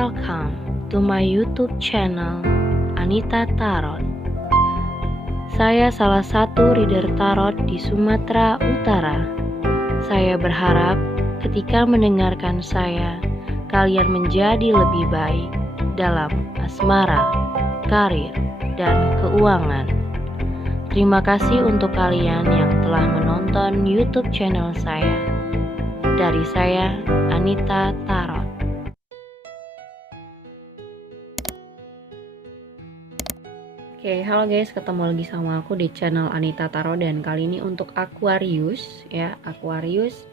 Welcome to my YouTube channel Anita Tarot. Saya salah satu reader tarot di Sumatera Utara. Saya berharap ketika mendengarkan saya, kalian menjadi lebih baik dalam asmara, karir, dan keuangan. Terima kasih untuk kalian yang telah menonton YouTube channel saya. Dari saya, Anita Tarot. Oke, halo guys, ketemu lagi sama aku di channel Anita Tarot, dan kali ini untuk Aquarius ya, Aquarius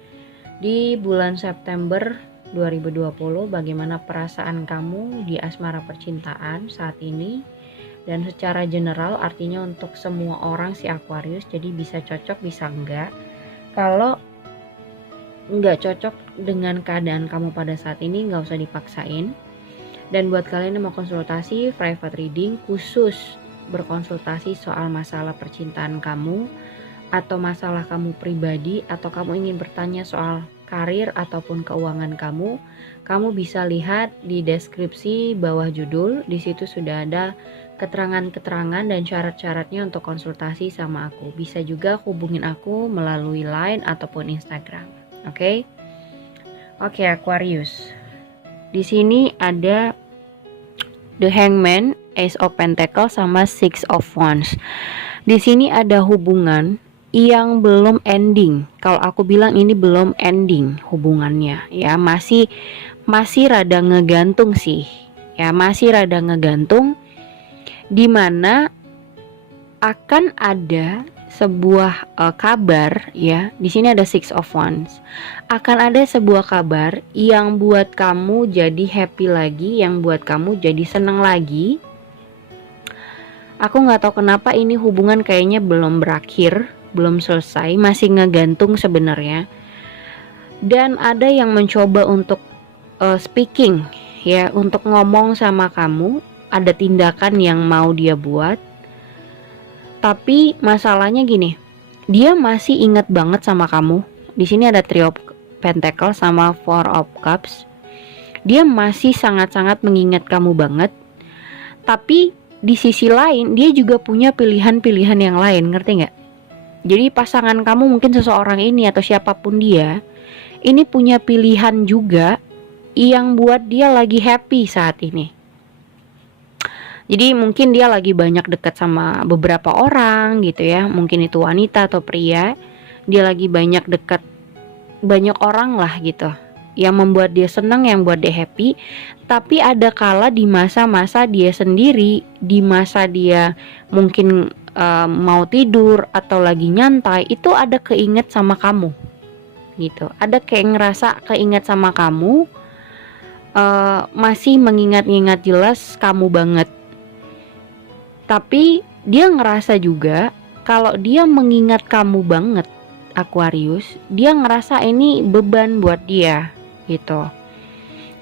di bulan September 2020. Bagaimana perasaan kamu di asmara percintaan saat ini? Dan secara general artinya untuk semua orang si Aquarius, jadi bisa cocok bisa enggak. Kalau enggak cocok dengan keadaan kamu pada saat ini, nggak usah dipaksain. Dan buat kalian yang mau konsultasi private reading khusus berkonsultasi soal masalah percintaan kamu atau masalah kamu pribadi, atau kamu ingin bertanya soal karir ataupun keuangan kamu bisa lihat di deskripsi bawah judul. Di situ sudah ada keterangan-keterangan dan syarat-syaratnya untuk konsultasi sama aku. Bisa juga hubungin aku melalui Line ataupun Instagram. Oke, Aquarius. Di sini ada The Hangman, Ace of Pentacles sama Six of Wands. Di sini ada hubungan yang belum ending. Kalau aku bilang ini belum ending hubungannya ya, masih rada ngegantung sih. Ya, masih rada ngegantung, dimana akan ada sebuah kabar ya. Di sini ada Six of Wands. Akan ada sebuah kabar yang buat kamu jadi happy lagi, yang buat kamu jadi seneng lagi. Aku nggak tahu kenapa ini hubungan kayaknya belum berakhir, belum selesai, masih ngegantung sebenarnya. Dan ada yang mencoba untuk speaking ya, untuk ngomong sama kamu. Ada tindakan yang mau dia buat. Tapi masalahnya gini, dia masih ingat banget sama kamu. Di sini ada Three of Pentacles sama Four of Cups. Dia masih sangat-sangat mengingat kamu banget. Tapi di sisi lain dia juga punya pilihan-pilihan yang lain, ngerti nggak? Jadi pasangan kamu, mungkin seseorang ini atau siapapun dia, ini punya pilihan juga yang buat dia lagi happy saat ini. Jadi mungkin dia lagi banyak dekat sama beberapa orang gitu ya. Mungkin itu wanita atau pria. Dia lagi banyak dekat banyak orang lah gitu, yang membuat dia senang, yang buat dia happy. Tapi ada kala di masa-masa dia sendiri, di masa dia mungkin mau tidur atau lagi nyantai, itu ada keinget sama kamu gitu. Ada kayak ngerasa keinget sama kamu, masih mengingat-ingat jelas kamu banget. Tapi dia ngerasa juga kalau dia mengingat kamu banget, Aquarius, dia ngerasa ini beban buat dia gitu.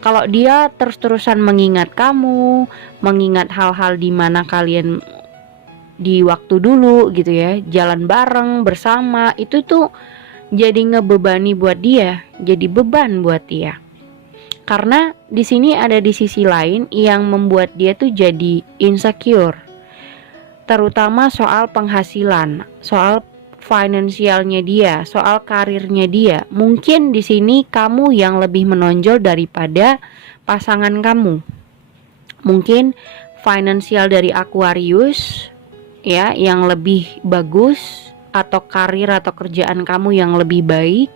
Kalau dia terus-terusan mengingat kamu, mengingat hal-hal di mana kalian di waktu dulu gitu ya, jalan bareng bersama, itu tuh jadi ngebebani buat dia, jadi beban buat dia. Karena di sini ada di sisi lain yang membuat dia tuh jadi insecure. Terutama soal penghasilan, soal finansialnya dia, soal karirnya dia. Mungkin di sini kamu yang lebih menonjol daripada pasangan kamu. Mungkin finansial dari Aquarius ya yang lebih bagus, atau karir atau kerjaan kamu yang lebih baik.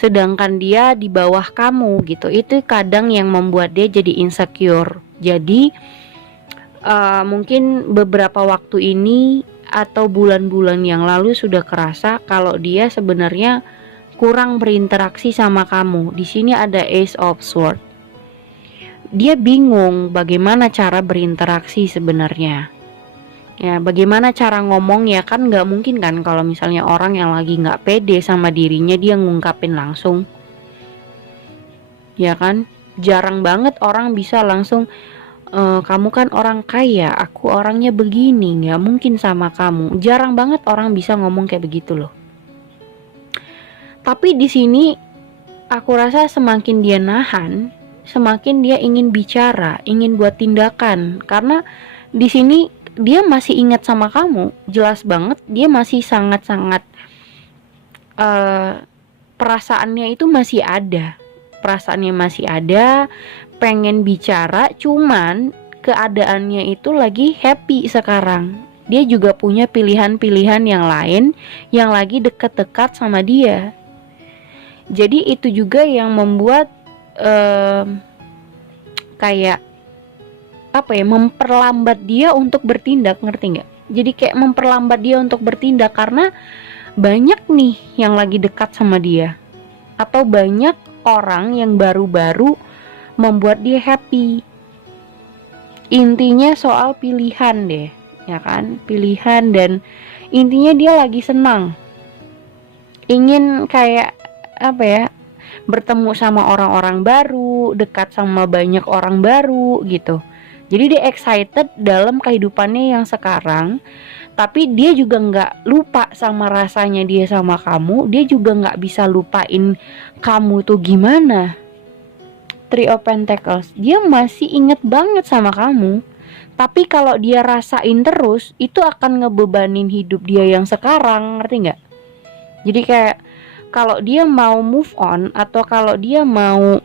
Sedangkan dia di bawah kamu gitu. Itu kadang yang membuat dia jadi insecure. Jadi mungkin beberapa waktu ini atau bulan-bulan yang lalu sudah kerasa kalau dia sebenarnya kurang berinteraksi sama kamu. Di sini ada Ace of Swords. Dia bingung bagaimana cara berinteraksi sebenarnya. Ya, bagaimana cara ngomong ya, kan nggak mungkin kan kalau misalnya orang yang lagi nggak pede sama dirinya dia ngungkapin langsung. Ya kan, jarang banget orang bisa langsung. Kamu kan orang kaya, aku orangnya begini, nggak mungkin sama kamu. Jarang banget orang bisa ngomong kayak begitu loh. Tapi di sini aku rasa semakin dia nahan, semakin dia ingin bicara, ingin buat tindakan. Karena di sini dia masih ingat sama kamu, jelas banget dia masih sangat-sangat perasaannya itu masih ada. Perasaannya masih ada, pengen bicara, cuman keadaannya itu lagi happy sekarang. Dia juga punya pilihan-pilihan yang lain yang lagi dekat-dekat sama dia. Jadi itu juga yang membuat kayak apa ya, memperlambat dia untuk bertindak, ngerti nggak? Jadi kayak memperlambat dia untuk bertindak karena banyak nih yang lagi dekat sama dia, atau banyak orang yang baru-baru membuat dia happy. Intinya soal pilihan deh, ya kan? Pilihan, dan intinya dia lagi senang, ingin kayak apa ya, bertemu sama orang-orang baru, dekat sama banyak orang baru gitu. Jadi dia excited dalam kehidupannya yang sekarang, tapi dia juga nggak lupa sama rasanya dia sama kamu. Dia juga nggak bisa lupain kamu tuh gimana. Three of Pentacles, dia masih inget banget sama kamu. Tapi kalau dia rasain terus, itu akan ngebebanin hidup dia yang sekarang, ngerti nggak? Jadi kayak kalau dia mau move on, atau kalau dia mau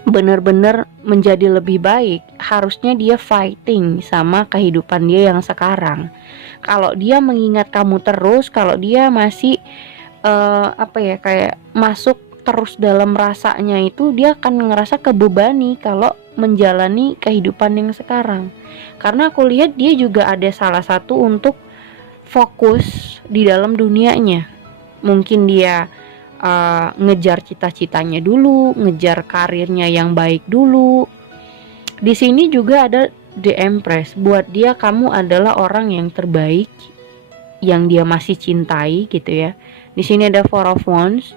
benar-benar menjadi lebih baik, harusnya dia fighting sama kehidupan dia yang sekarang. Kalau dia mengingat kamu terus, kalau dia masih apa ya, kayak masuk terus dalam rasanya itu, dia akan ngerasa kebebani kalau menjalani kehidupan yang sekarang. Karena aku lihat dia juga ada salah satu untuk fokus di dalam dunianya. Mungkin dia ngejar cita-citanya dulu, ngejar karirnya yang baik dulu. Di sini juga ada The Empress. Buat dia kamu adalah orang yang terbaik, yang dia masih cintai gitu ya. Di sini ada Four of Wands.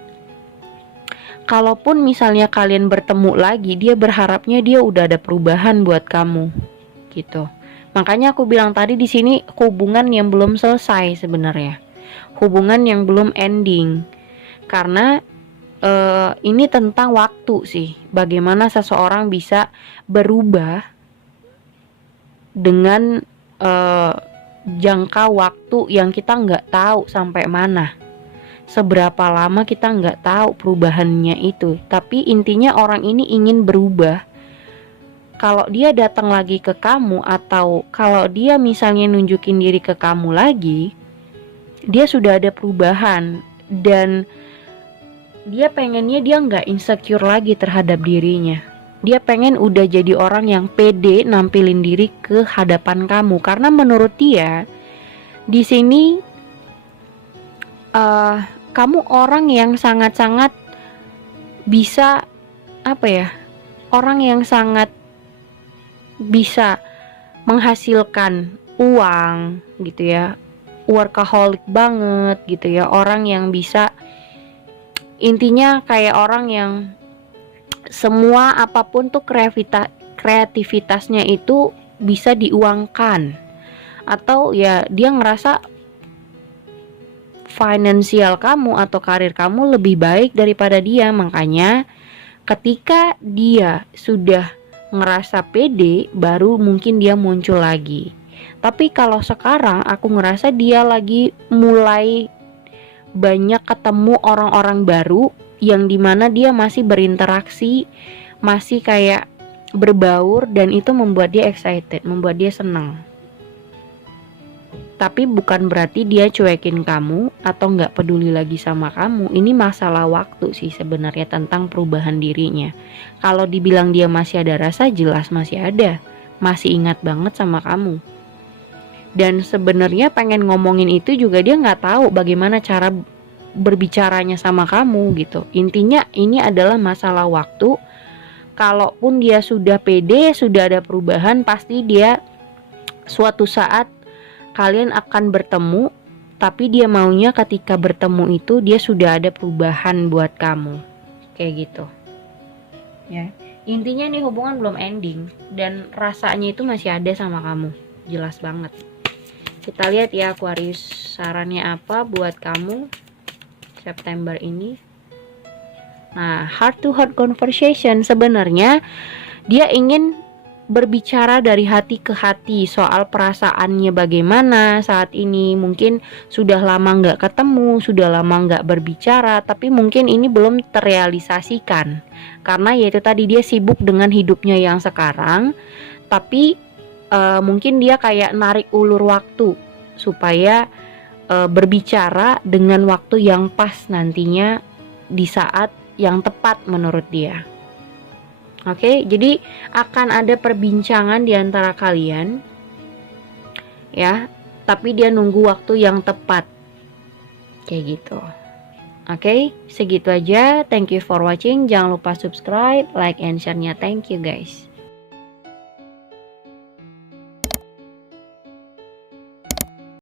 Kalaupun misalnya kalian bertemu lagi, dia berharapnya dia udah ada perubahan buat kamu gitu. Makanya aku bilang tadi di sini hubungan yang belum selesai sebenarnya. Hubungan yang belum ending. Karena ini tentang waktu sih. Bagaimana seseorang bisa berubah dengan jangka waktu yang kita nggak tahu sampai mana. Seberapa lama kita nggak tahu perubahannya itu. Tapi intinya orang ini ingin berubah. Kalau dia datang lagi ke kamu, atau kalau dia misalnya nunjukin diri ke kamu lagi, dia sudah ada perubahan. Dan dia pengennya dia nggak insecure lagi terhadap dirinya. Dia pengen udah jadi orang yang pede nampilin diri ke hadapan kamu. Karena menurut dia di sini kamu orang yang sangat-sangat bisa apa ya, orang yang sangat bisa menghasilkan uang gitu ya, workaholic banget gitu ya, orang yang bisa, intinya kayak orang yang semua apapun tuh kreativitasnya itu bisa diuangkan, atau ya dia ngerasa finansial kamu atau karir kamu lebih baik daripada dia. Makanya ketika dia sudah ngerasa pede, baru mungkin dia muncul lagi. Tapi kalau sekarang aku ngerasa dia lagi mulai banyak ketemu orang-orang baru, yang dimana dia masih berinteraksi, masih kayak berbaur, dan itu membuat dia excited, membuat dia senang. Tapi bukan berarti dia cuekin kamu atau gak peduli lagi sama kamu. Ini masalah waktu sih sebenarnya tentang perubahan dirinya. Kalau dibilang dia masih ada rasa, jelas masih ada. Masih ingat banget sama kamu. Dan sebenarnya pengen ngomongin itu juga dia gak tahu bagaimana cara berbicaranya sama kamu gitu. Intinya ini adalah masalah waktu. Kalaupun dia sudah pede, sudah ada perubahan, pasti dia suatu saat kalian akan bertemu. Tapi dia maunya ketika bertemu itu dia sudah ada perubahan buat kamu. Kayak gitu ya. Intinya nih hubungan belum ending, dan rasanya itu masih ada sama kamu, jelas banget. Kita lihat ya Aquarius, sarannya apa buat kamu September ini. Nah, heart to heart conversation sebenarnya dia ingin berbicara dari hati ke hati soal perasaannya bagaimana saat ini. Mungkin sudah lama nggak ketemu, sudah lama nggak berbicara, tapi mungkin ini belum terrealisasikan karena yaitu tadi dia sibuk dengan hidupnya yang sekarang. Tapi mungkin dia kayak narik ulur waktu supaya berbicara dengan waktu yang pas nantinya di saat yang tepat menurut dia. Oke, jadi akan ada perbincangan di antara kalian, ya. Tapi dia nunggu waktu yang tepat, kayak gitu. Oke, segitu aja. Thank you for watching. Jangan lupa subscribe, like, and share-nya. Thank you guys.